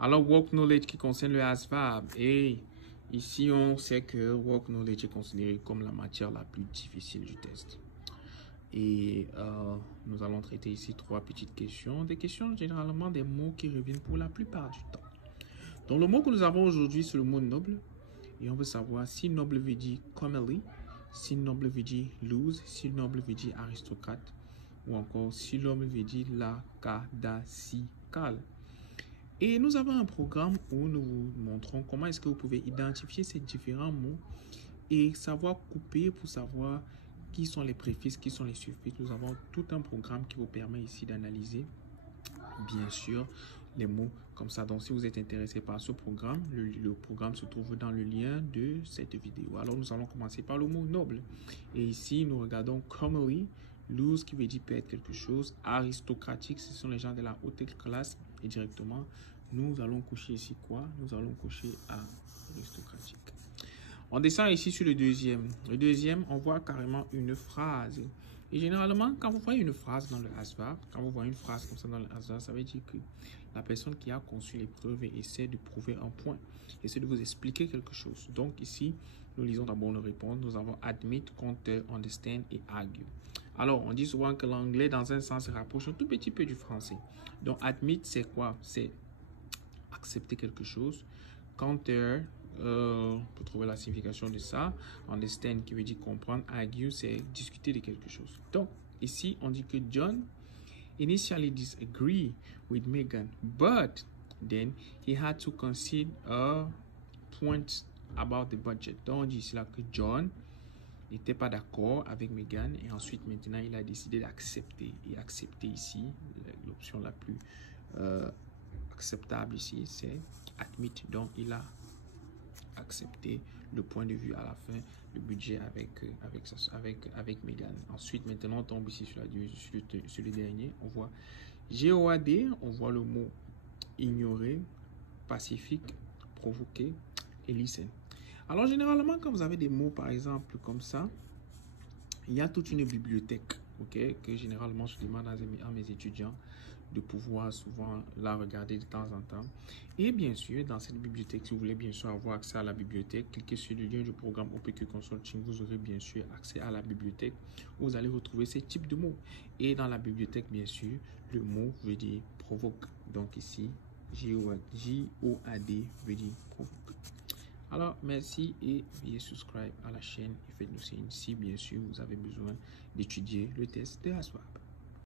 Alors, work knowledge qui concerne le ASVAB. Et ici, on sait que work knowledge est considéré comme la matière la plus difficile du test. Et nous allons traiter ici 3 petites questions. Des questions généralement des mots qui reviennent pour la plupart du temps. Donc, le mot que nous avons aujourd'hui, c'est le mot noble. Et on veut savoir si noble veut dire comely, si noble veut dire loose, si noble veut dire aristocrate, ou encore si noble veut dire lacadacical. Et nous avons un programme où nous vous montrons comment est-ce que vous pouvez identifier ces différents mots et savoir couper pour savoir qui sont les préfixes, qui sont les suffixes. Nous avons tout un programme qui vous permet ici d'analyser, bien sûr, les mots comme ça. Donc, si vous êtes intéressé par ce programme, le programme se trouve dans le lien de cette vidéo. Alors, nous allons commencer par le mot noble. Et ici, nous regardons comely, loose qui veut dire perdre quelque chose, aristocratique, ce sont les gens de la haute classe. Et directement, nous allons coucher ici quoi? Nous allons coucher aristocratique. On descend ici sur le deuxième. Le deuxième, on voit carrément une phrase. Et généralement, quand vous voyez une phrase dans le ASVAB, quand vous voyez une phrase comme ça dans le ASVAB, ça veut dire que la personne qui a conçu l'épreuve essaie de prouver un point, essaie de vous expliquer quelque chose. Donc ici, nous lisons d'abord nos réponses. Nous avons admit, compter, understand et argue. Alors, on dit souvent que l'anglais, dans un sens, se rapproche un tout petit peu du français. Donc, admit, c'est quoi? C'est accepter quelque chose. Counter, pour trouver la signification de ça. Understand qui veut dire comprendre. Argue, c'est discuter de quelque chose. Donc, ici, on dit que John initially disagreed with Megan, but then he had to concede a point about the budget. Donc, on dit ici là que John n'était pas d'accord avec Megan et ensuite, maintenant, il a décidé d'accepter. Et accepter ici, l'option la plus acceptable ici, c'est admit. Donc, il a accepter le point de vue à la fin, le budget avec Megan. Ensuite, maintenant, on tombe ici sur le dernier. On voit GOAD, on voit le mot ignorer, pacifique, provoquer et listen. Alors, généralement, quand vous avez des mots, par exemple, comme ça, il y a toute une bibliothèque, ok, que généralement je demande à mes étudiants de pouvoir souvent la regarder de temps en temps. Et bien sûr, dans cette bibliothèque, si vous voulez bien sûr avoir accès à la bibliothèque, cliquez sur le lien du programme OPQ Consulting. Vous aurez bien sûr accès à la bibliothèque où vous allez retrouver ces types de mots. Et dans la bibliothèque, bien sûr, le mot veut dire provoque. Donc ici, J-O-A-D veut dire provoque. Alors, merci et veuillez subscribe à la chaîne et faites-nous signe si bien sûr vous avez besoin d'étudier le test de ASVAB.